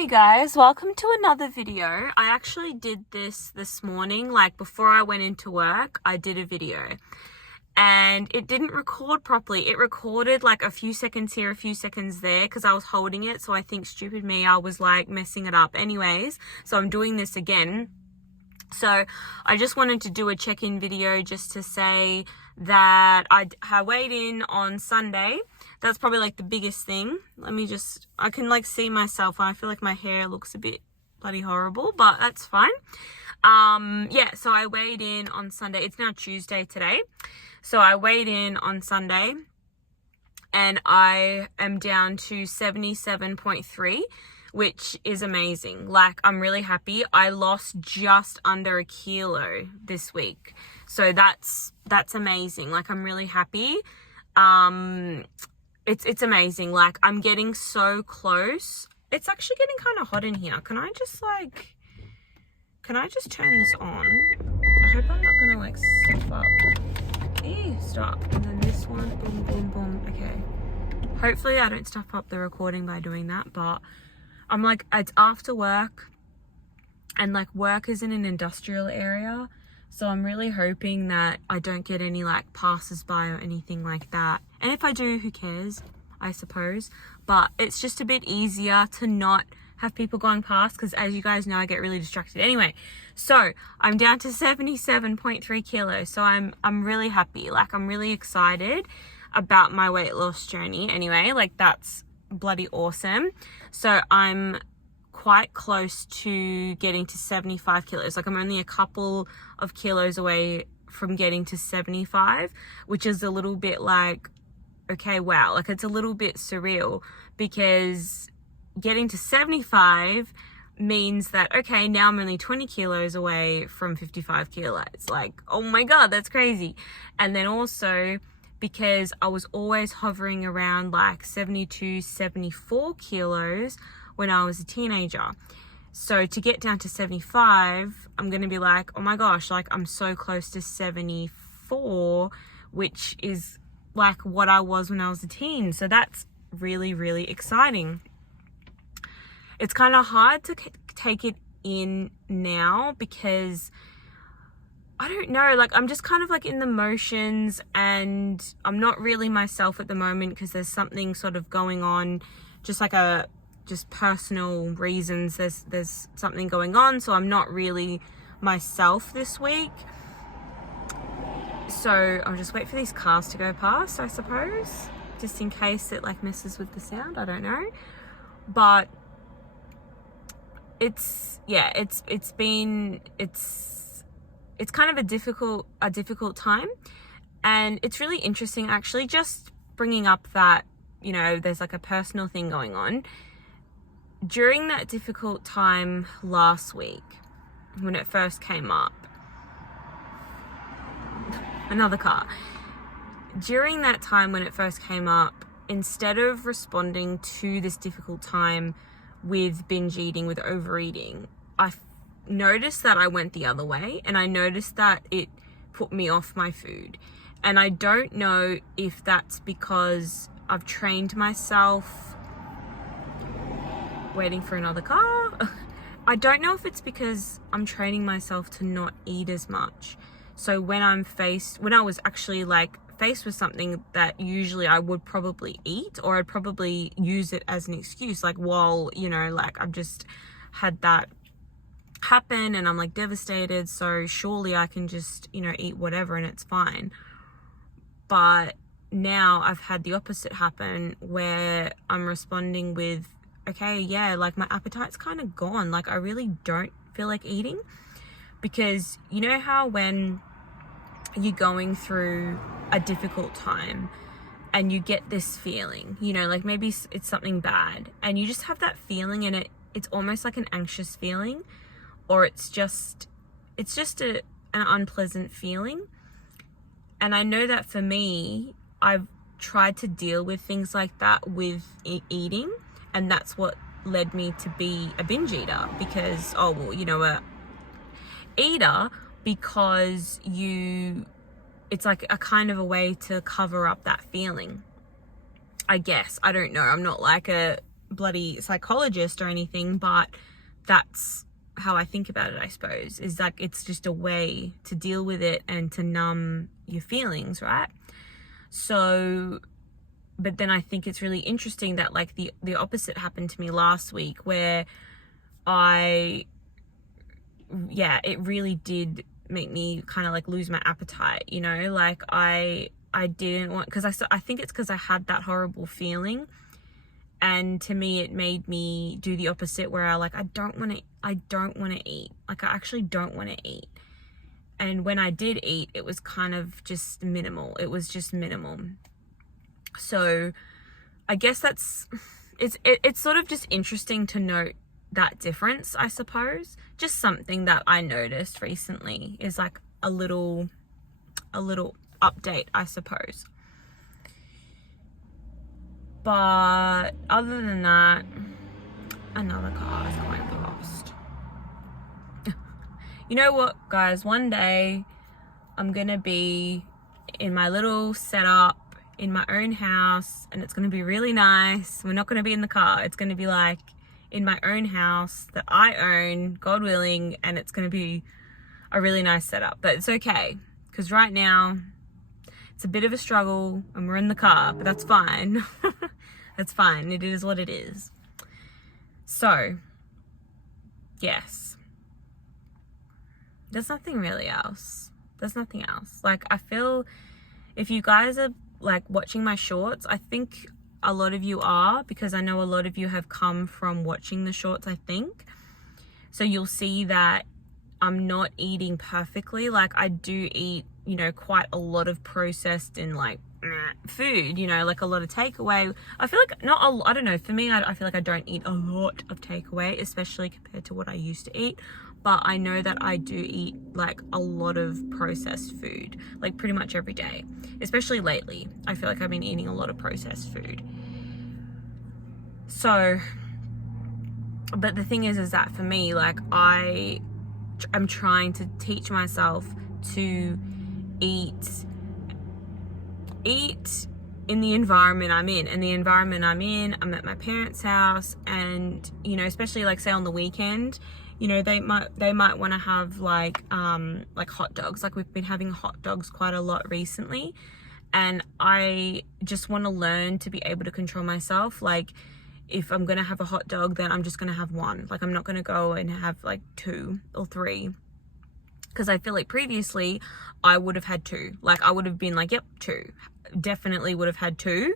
Hey guys, welcome to another video. I actually did this morning, like before I went into work, I did a video and it didn't record properly. It recorded like a few seconds here, a few seconds there because I was holding it. So I think stupid me, I was like messing it up anyways. So I'm doing this again. So I just wanted to do a check-in video just to say that I weighed in on Sunday. That's probably like the biggest thing. I can like see myself. I feel like my hair looks a bit bloody horrible, but that's fine. Yeah, so I weighed in on Sunday. It's now Tuesday today. So I weighed in on Sunday and I am down to 77.3, which is amazing. Like, I'm really happy. I lost just under a kilo this week. So that's amazing. Like, I'm really happy. It's amazing. Like, I'm getting so close. It's actually getting kind of hot in here. Can I just turn this on? I hope I'm not gonna like stuff up. Stop. And then this one, boom, boom, boom. Okay. Hopefully I don't stuff up the recording by doing that, but I'm like, it's after work and like work is in an industrial area. So I'm really hoping that I don't get any like passers-by or anything like that. And if I do, who cares, I suppose. But it's just a bit easier to not have people going past because as you guys know, I get really distracted. Anyway, so I'm down to 77.3 kilos. So I'm really happy. Like, I'm really excited about my weight loss journey. Anyway, like, that's bloody awesome. So I'm quite close to getting to 75 kilos. Like, I'm only a couple of kilos away from getting to 75, which is a little bit like, okay, wow. Like, it's a little bit surreal because getting to 75 means that, okay, now I'm only 20 kilos away from 55 kilos. Like, oh my God, that's crazy. And then also because I was always hovering around like 72, 74 kilos when I was a teenager. So to get down to 75, I'm going to be like, oh my gosh, like I'm so close to 74, which is like what I was when I was a teen. So that's really, really exciting. It's kind of hard to take it in now because I don't know, like I'm just kind of like in the motions and I'm not really myself at the moment because there's something sort of going on, just personal reasons. There's something going on, so I'm not really myself this week. So I'll just wait for these cars to go past, I suppose, just in case it like messes with the sound. I don't know, but it's kind of a difficult time, and it's really interesting actually, just bringing up that, you know, there's like a personal thing going on. During that difficult time last week when it first came up, another car. During that time when it first came up, instead of responding to this difficult time with binge eating, with overeating, I noticed that I went the other way, and I noticed that it put me off my food. And I don't know if that's because I've trained myself. Waiting for another car. I don't know if it's because I'm training myself to not eat as much. So when I was actually like faced with something that usually I would probably eat, or I'd probably use it as an excuse, like, well, you know, like I've just had that happen and I'm like devastated, so surely I can just, you know, eat whatever and it's fine. But now I've had the opposite happen where I'm responding with, okay, yeah, like my appetite's kind of gone. Like I really don't feel like eating, because you know how when you're going through a difficult time and you get this feeling, you know, like maybe it's something bad and you just have that feeling, and it's almost like an anxious feeling, or it's just an unpleasant feeling. And I know that for me, I've tried to deal with things like that with eating, and that's what led me to be a binge eater, because, oh, well, you know, a eater, because it's like a kind of a way to cover up that feeling, I guess. I don't know. I'm not like a bloody psychologist or anything, but that's how I think about it, I suppose, is like it's just a way to deal with it and to numb your feelings, right? So, but then I think it's really interesting that like the opposite happened to me last week, where it really did make me kind of like lose my appetite, you know, like I didn't want, because I think it's because I had that horrible feeling, and to me it made me do the opposite, where I don't want to eat, like I actually don't want to eat. And when I did eat, it was kind of just minimal. It was just minimal. So I guess it's sort of just interesting to note that difference, I suppose. Just something that I noticed recently is like a little update, I suppose. But other than that, another car is going past. You know what, guys? One day I'm gonna be in my little setup in my own house, and it's gonna be really nice. We're not gonna be in the car. It's gonna be like in my own house that I own, God willing, and it's gonna be a really nice setup. But it's okay, because right now it's a bit of a struggle and we're in the car, but that's fine. That's fine. It is what it is. So, yes. There's nothing really else. There's nothing else. Like, I feel if you guys are like watching my shorts, I think a lot of you are, because I know a lot of you have come from watching the shorts, I think. So you'll see that I'm not eating perfectly. Like, I do eat, you know, quite a lot of processed and like food, you know, like a lot of takeaway. I feel like I don't know, for me, I feel like I don't eat a lot of takeaway, especially compared to what I used to eat. But I know that I do eat like a lot of processed food, like pretty much every day, especially lately. I feel like I've been eating a lot of processed food. So, but the thing is that for me, like I'm trying to teach myself to eat in the environment I'm in. And the environment I'm in, I'm at my parents' house, and, you know, especially like say on the weekend, you know, they might want to have like hot dogs. Like we've been having hot dogs quite a lot recently, and I just want to learn to be able to control myself. Like if I'm going to have a hot dog, then I'm just going to have one. Like I'm not going to go and have like 2 or 3. Because I feel like previously I would have had 2. Like I would have been like, yep, 2. Definitely would have had 2.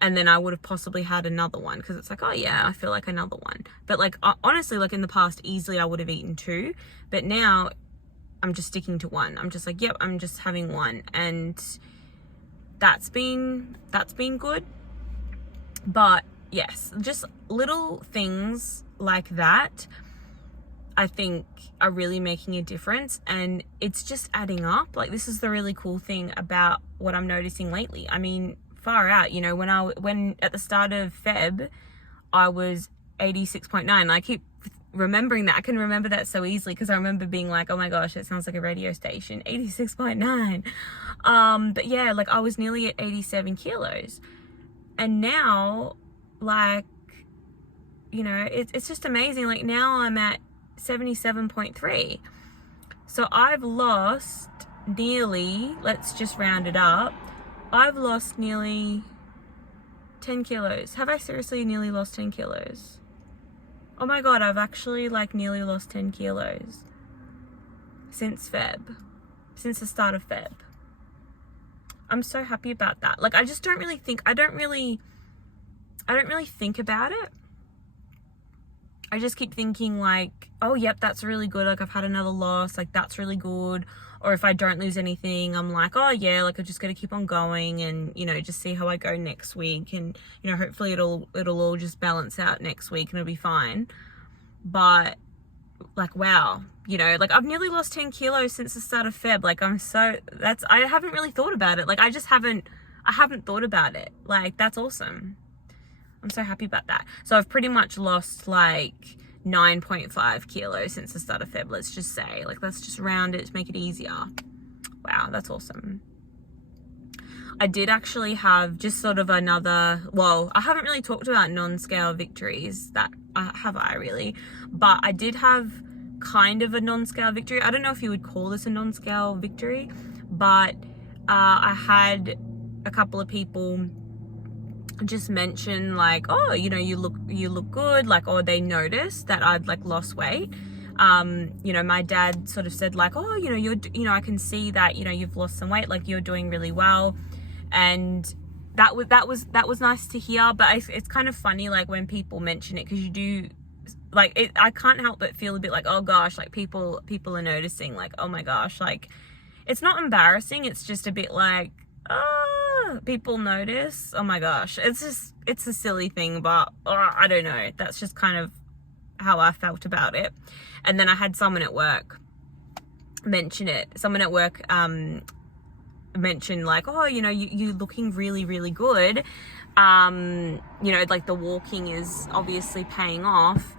And then I would have possibly had another one, because it's like, oh yeah, I feel like another one. But like, honestly, like in the past, easily I would have eaten 2. But now I'm just sticking to 1. I'm just like, yep, I'm just having 1. And that's been good. But yes, just little things like that, I think are really making a difference, and it's just adding up. Like this is the really cool thing about what I'm noticing lately. I mean, far out, you know, when at the start of Feb, I was 86.9. I keep remembering that. I can remember that so easily, because I remember being like, oh my gosh, it sounds like a radio station, 86.9. But yeah, like I was nearly at 87 kilos. And now, like, you know, it's just amazing. Like now I'm at 77.3. So I've lost nearly, let's just round it up, I've lost nearly 10 kilos. Have I seriously nearly lost 10 kilos? Oh my God, I've actually like nearly lost 10 kilos since the start of Feb. I'm so happy about that. Like I just don't really think about it. I just keep thinking like, oh yep, that's really good. Like I've had another loss, like that's really good. Or if I don't lose anything, I'm like, oh yeah, like I'm just gonna keep on going, and you know, just see how I go next week, and you know, hopefully it'll all just balance out next week and it'll be fine. But like, wow, you know, like I've nearly lost 10 kilos since the start of Feb. Like I haven't really thought about it. Like I haven't thought about it. Like that's awesome. I'm so happy about that. So I've pretty much lost like 9.5 kilos since the start of Feb, let's just say. Like let's just round it to make it easier. Wow, that's awesome. I did actually have just sort of another, well, I haven't really talked about non-scale victories, that have I really, but I did have kind of a non-scale victory. I don't know if you would call this a non-scale victory, but I had a couple of people just mention like, oh, you know, you look good, like, or they noticed that I'd like lost weight. You know, my dad sort of said like, oh, you know, I can see that, you know, you've lost some weight, like you're doing really well. And that was nice to hear. But it's kind of funny, like when people mention it, because you do, like, it, I can't help but feel a bit like, oh gosh, like people are noticing, like, oh my gosh, like, it's not embarrassing, it's just a bit like, oh, people notice, oh my gosh. It's a silly thing, but I don't know, that's just kind of how I felt about it. And then I had someone at work mention it. Mention like, oh, you know, you looking really, really good. You know, like the walking is obviously paying off.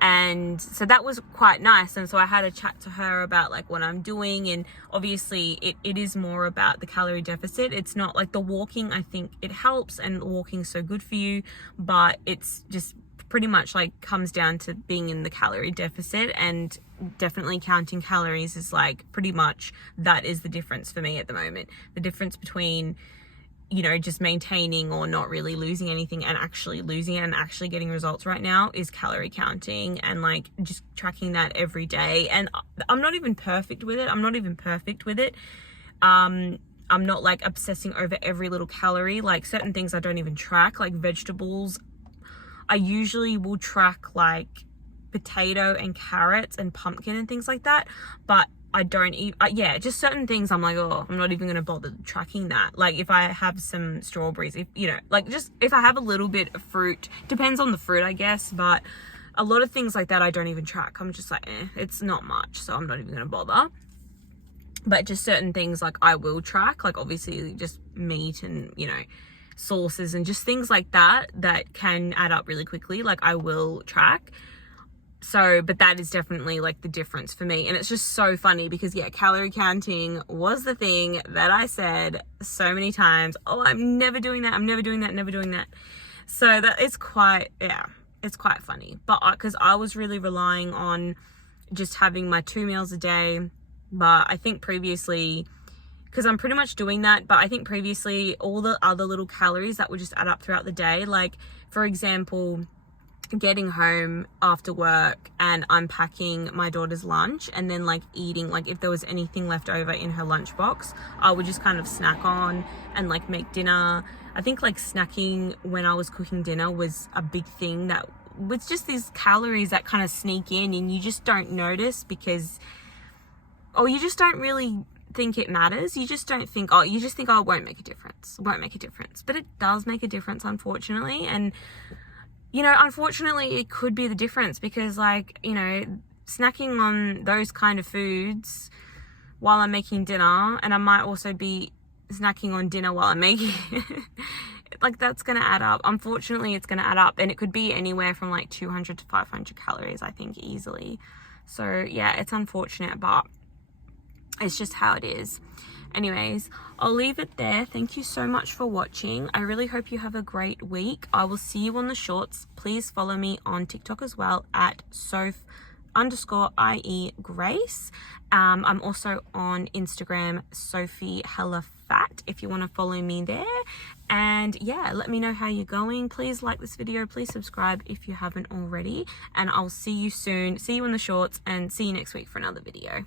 And so that was quite nice. And so I had a chat to her about like what I'm doing, and obviously it is more about the calorie deficit. It's not like the walking, I think it helps, and walking's so good for you, but it's just pretty much like comes down to being in the calorie deficit. And definitely counting calories is like pretty much, that is the difference for me at the moment. The difference between, you know, just maintaining or not really losing anything and actually losing it and actually getting results right now is calorie counting, and like just tracking that every day. And I'm not even perfect with it. I'm not like obsessing over every little calorie. Like certain things I don't even track, like vegetables. I usually will track like potato and carrots and pumpkin and things like that, but I don't eat, just certain things I'm like, oh, I'm not even going to bother tracking that. Like if I have some strawberries, if, you know, like just if I have a little bit of fruit, depends on the fruit, I guess, but a lot of things like that I don't even track. I'm just like, it's not much, so I'm not even going to bother. But just certain things like I will track, like obviously just meat and, you know, sauces and just things like that can add up really quickly, like I will track. So, but that is definitely like the difference for me. And it's just so funny because yeah, calorie counting was the thing that I said so many times, oh, I'm never doing that, never doing that. So that is quite, yeah, it's quite funny. But because I was really relying on just having my 2 meals a day, but I think previously, because I'm pretty much doing that, but I think previously all the other little calories that would just add up throughout the day, like for example, getting home after work and unpacking my daughter's lunch and then like eating, like if there was anything left over in her lunchbox, I would just kind of snack on and like make dinner. I think like snacking when I was cooking dinner was a big thing, that was just these calories that kind of sneak in and you just don't notice because, or you just don't really think it matters. You just don't think, you just think, it won't make a difference. But it does make a difference, unfortunately. And you know, unfortunately, it could be the difference because, like, you know, snacking on those kind of foods while I'm making dinner, and I might also be snacking on dinner while I'm making it, like, that's going to add up. Unfortunately, it's going to add up, and it could be anywhere from, like, 200 to 500 calories, I think, easily. So, yeah, it's unfortunate, but it's just how it is. Anyways, I'll leave it there. Thank you so much for watching. I really hope you have a great week. I will see you on the shorts. Please follow me on TikTok as well at Soph_IE Grace. I'm also on Instagram, Sophiehellafat, if you want to follow me there. And yeah, let me know how you're going. Please like this video. Please subscribe if you haven't already. And I'll see you soon. See you in the shorts and see you next week for another video.